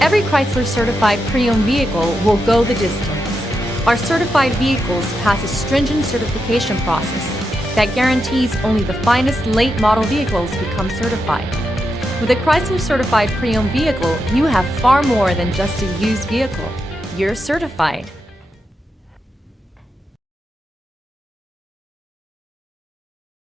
Every Chrysler certified pre-owned vehicle will go the distance. Our certified vehicles pass a stringent certification process that guarantees only the finest late model vehicles become certified. With a Chrysler certified pre-owned vehicle, you have far more than just a used vehicle. You're certified.